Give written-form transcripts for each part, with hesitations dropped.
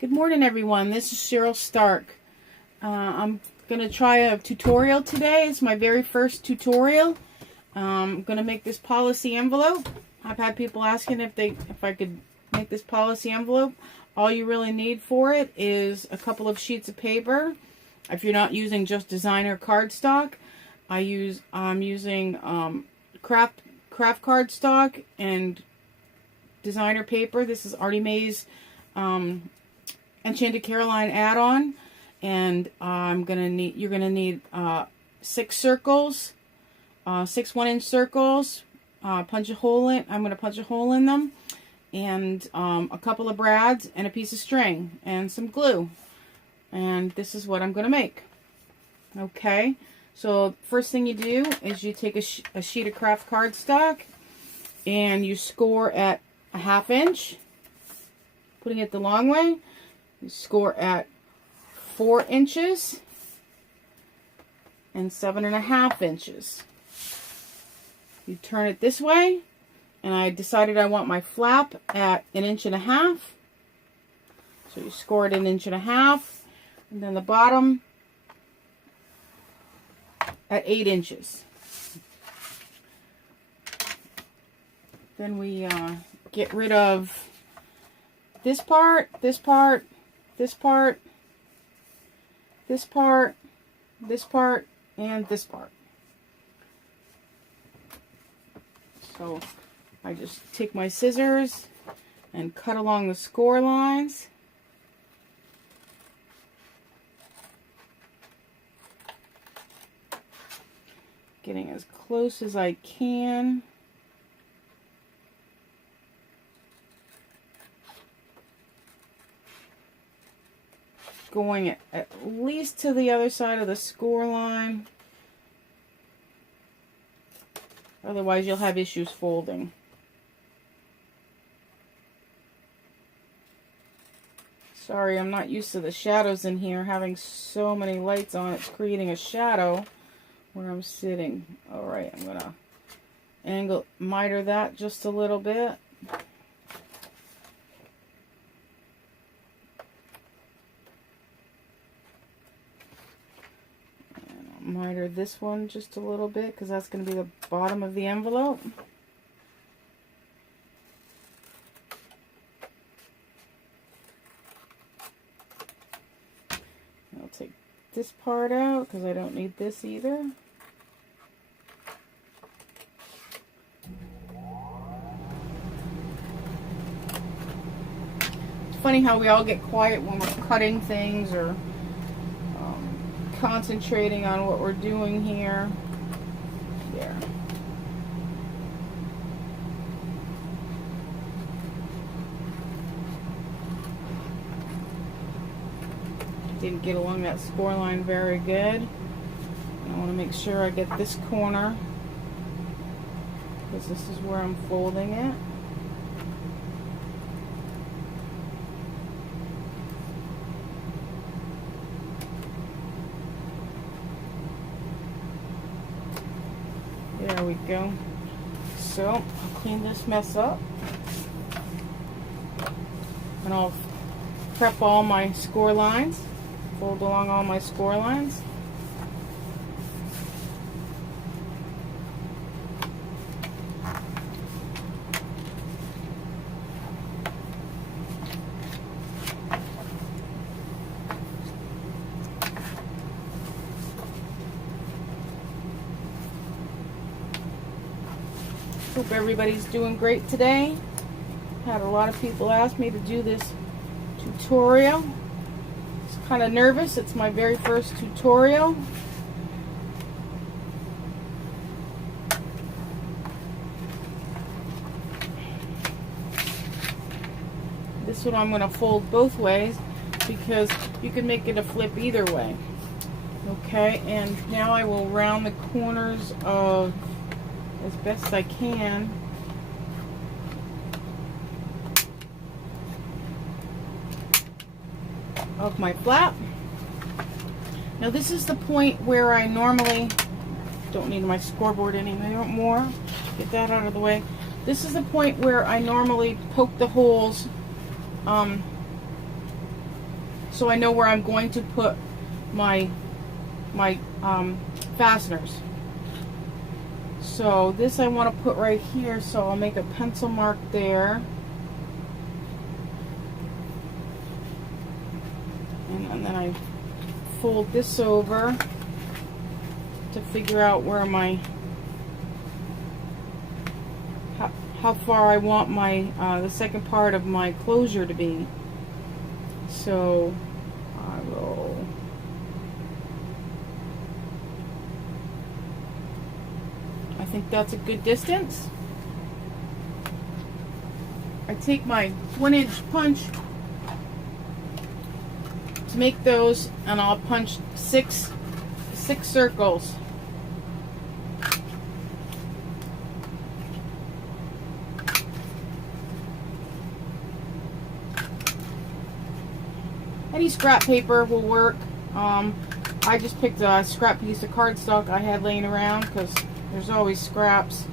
Good morning, everyone. This is Cheryl Stark. I'm going to try a tutorial today. It's my very first tutorial. I'm going to make this policy envelope. I've had people asking if I could make this policy envelope. All you really need for it is a couple of sheets of paper. If you're not using just designer cardstock, I'm using craft cardstock and designer paper. This is Artie Mae's Enchanted Caroline add-on, and you're gonna need 6 circles, 6 1-inch circles. I'm gonna punch a hole in them, and a couple of brads and a piece of string and some glue. And this is what I'm gonna make. Okay, so first thing you do is you take a sheet of craft cardstock and you score at a 1/2 inch, putting it the long way. You score at 4 inches and 7.5 inches. You turn it this way, and I decided I want my flap at 1.5 inches. So you score it 1.5 inches, and then the bottom at 8 inches. Then we get rid of this part, this part, this part, this part, this part, and this part. So I just take my scissors and cut along the score lines. Getting as close as I can. Going at least to the other side of the score line. Otherwise you'll have issues folding. Sorry, I'm not used to the shadows in here. Having so many lights on, it's creating a shadow where I'm sitting. Alright, I'm going to miter that just a little bit. Miter this one just a little bit because that's going to be the bottom of the envelope. I'll take this part out because I don't need this either. It's funny how we all get quiet when we're cutting things or concentrating on what we're doing here. There. Didn't get along that score line very good. I want to make sure I get this corner because this is where I'm folding it. There we go. So I'll clean this mess up, and I'll prep all my score lines, fold along all my score lines. Hope everybody's doing great today. Had a lot of people ask me to do this tutorial. It's kind of nervous. It's my very first tutorial. This one I'm going to fold both ways because you can make it a flip either way. Okay, and now I will round the corners of as best I can. Of my flap. Now this is the point where I normally don't need my scoreboard anymore. Get that out of the way. This is the point where I normally poke the holes so I know where I'm going to put my fasteners. So this I want to put right here, so I'll make a pencil mark there. And then I fold this over to figure out where my how far I want my the second part of my closure to be. So I will I think that's a good distance. I take my 1-inch punch to make those, and I'll punch six circles. Any scrap paper will work. I just picked a scrap piece of cardstock I had laying around because there's always scraps.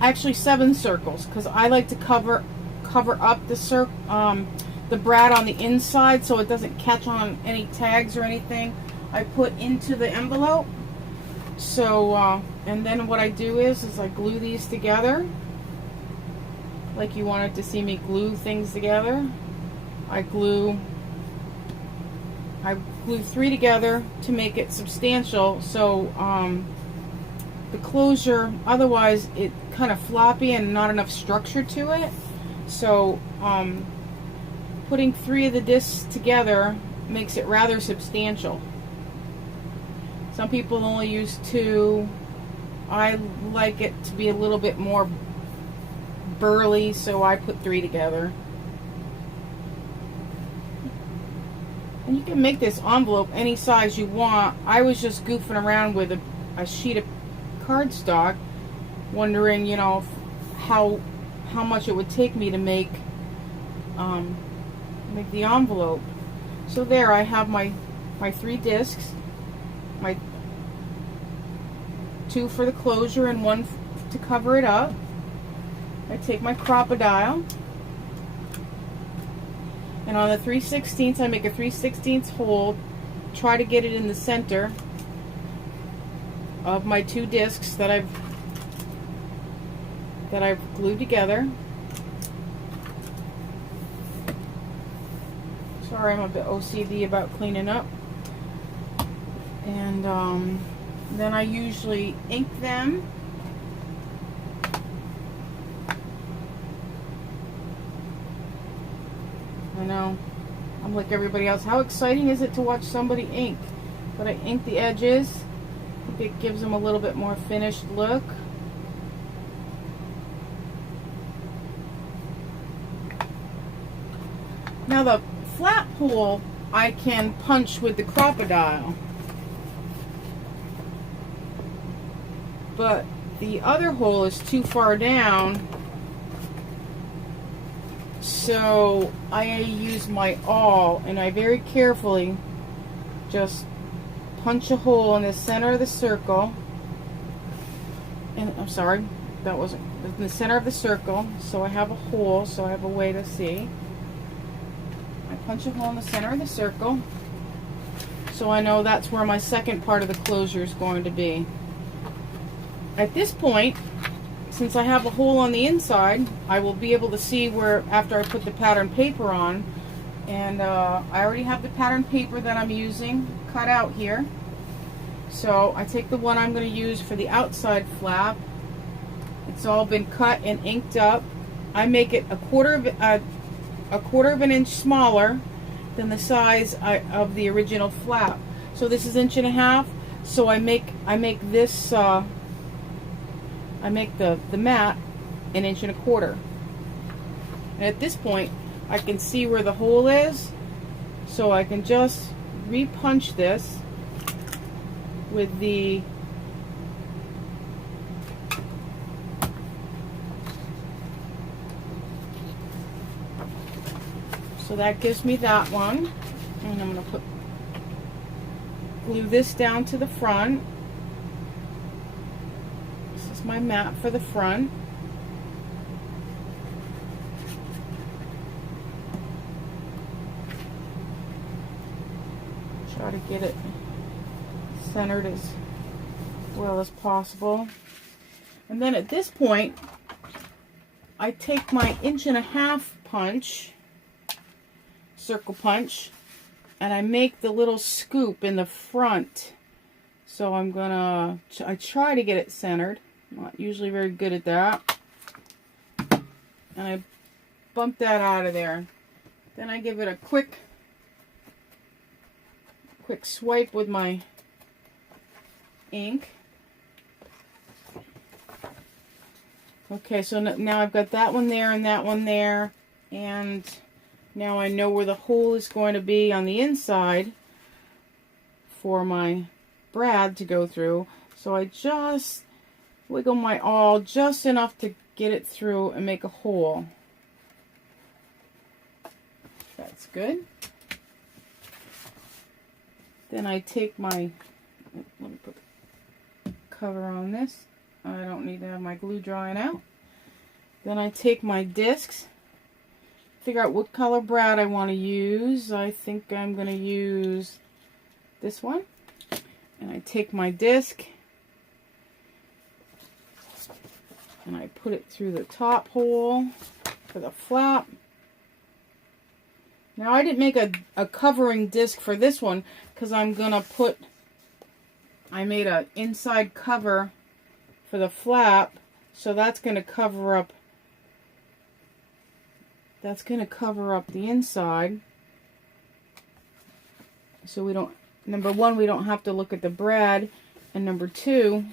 Actually 7 circles, because I like to cover up the brad on the inside so it doesn't catch on any tags or anything I put into the envelope. So and then what I do is I glue these together like you wanted to see me glue things together. I glue 3 together to make it substantial, so the closure, otherwise it kind of floppy and not enough structure to it. So putting 3 of the discs together makes it rather substantial. Some people only use 2. I like it to be a little bit more burly, so I put 3 together. And you can make this envelope any size you want. I was just goofing around with a sheet of cardstock, wondering, you know, how much it would take me to make the envelope. So there I have my 3 discs, my 2 for the closure and 1 to cover it up. I take my crocodile, and on the 3/16 I make a 3/16 hole, try to get it in the center of my 2 discs that I've glued together. Sorry, I'm a bit OCD about cleaning up. And then I usually ink them. I know, I'm like everybody else. How exciting is it to watch somebody ink? But I ink the edges. I think it gives them a little bit more finished look. Now the flat hole I can punch with the crocodile, but the other hole is too far down, so I use my awl, and I very carefully just punch a hole in the center of the circle. And I'm sorry, that wasn't in the center of the circle, so I have a hole, so I have a way to see. I punch a hole in the center of the circle, so I know that's where my second part of the closure is going to be. At this point, since I have a hole on the inside, I will be able to see where, after I put the pattern paper on, and I already have the pattern paper that I'm using cut out here. So I take the one I'm going to use for the outside flap. It's all been cut and inked up. I make it a quarter of an inch smaller than the size of the original flap. So this is 1.5 inches. So I make this I make the mat 1.25 inches. And at this point I can see where the hole is, so I can just re-punch this with the so that gives me that one, and I'm going to glue this down to the front. This is my mat for the front. Try to get it centered as well as possible. And then at this point, I take my 1.5" punch, circle punch, and I make the little scoop in the front. So I try to get it centered. I'm not usually very good at that. And I bump that out of there. Then I give it a quick swipe with my ink. Okay, so now I've got that one there and that one there, and now I know where the hole is going to be on the inside for my brad to go through. So I just wiggle my awl just enough to get it through and make a hole. That's good. Then I take my, let me put the cover on this. I don't need to have my glue drying out. Then I take my discs, figure out what color brad I want to use. I think I'm going to use this one. And I take my disc and I put it through the top hole for the flap. Now I didn't make a covering disc for this one because I'm going to I made an inside cover for the flap, so that's going to cover up the inside, so we don't, number one, we don't have to look at the brad, and number two,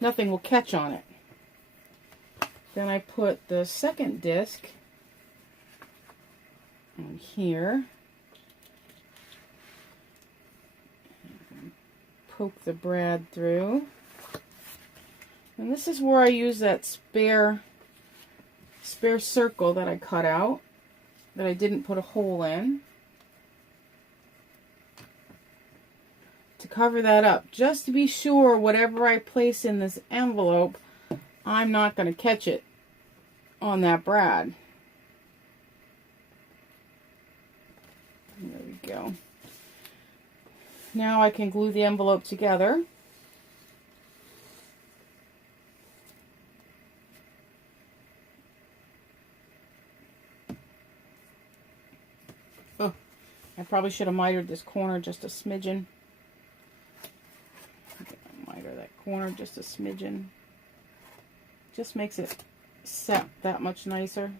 nothing will catch on it. Then I put the second disc on here, poke the brad through, and this is where I use that spare circle that I cut out that I didn't put a hole in to cover that up, just to be sure whatever I place in this envelope, I'm not going to catch it on that brad. There we go. Now I can glue the envelope together. Oh, I probably should have mitered this corner just a smidgen. Miter that corner just a smidgen. Just makes it set that much nicer.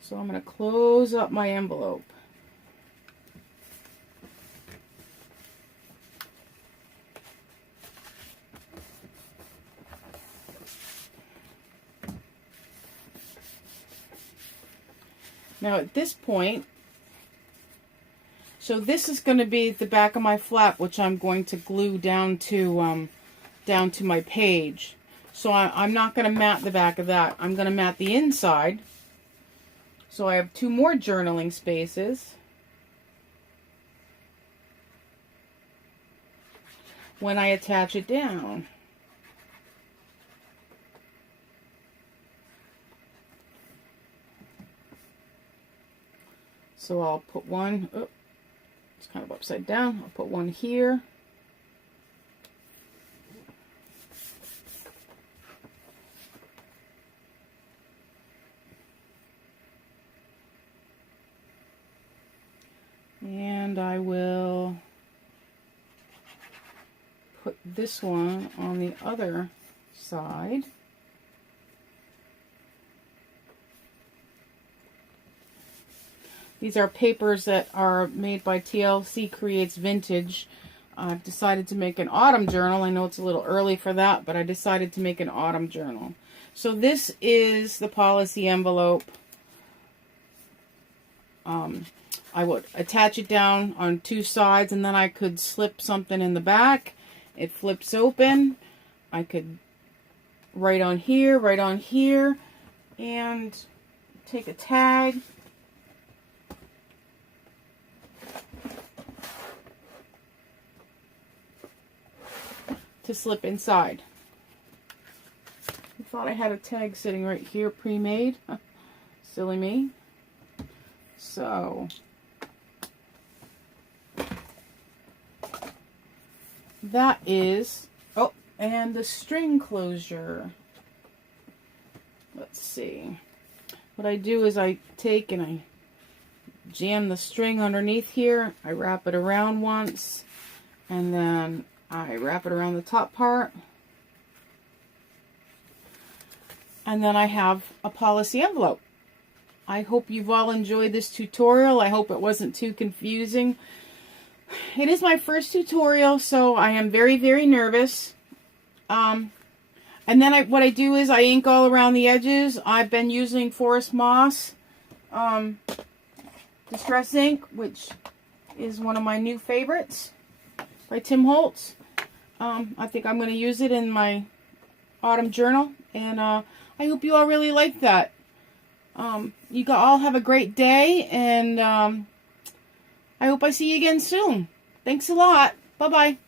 So I'm going to close up my envelope. Now at this point, so this is going to be the back of my flap, which I'm going to glue down to my page. So I'm not going to mat the back of that. I'm going to mat the inside. So I have 2 more journaling spaces. When I attach it down. So I'll put one, oh, it's kind of upside down. I'll put one here. And I will put this one on the other side. These are papers that are made by TLC Creates Vintage. I've decided to make an autumn journal. I know it's a little early for that, but I decided to make an autumn journal. So this is the policy envelope. I would attach it down on 2 sides, and then I could slip something in the back. It flips open. I could write on here, and take a tag. To slip inside. I thought I had a tag sitting right here pre-made. Silly me. So that is, oh, and the string closure. Let's see. What I do is I take and I jam the string underneath here. I wrap it around once, and then I wrap it around the top part. And then I have a policy envelope. I hope you've all enjoyed this tutorial. I hope it wasn't too confusing. It is my first tutorial, so I am very, very nervous. And then what I do is I ink all around the edges. I've been using Forest Moss Distress ink, which is one of my new favorites by Tim Holtz. I think I'm going to use it in my autumn journal, and I hope you all really like that. You all have a great day, and I hope I see you again soon. Thanks a lot. Bye-bye.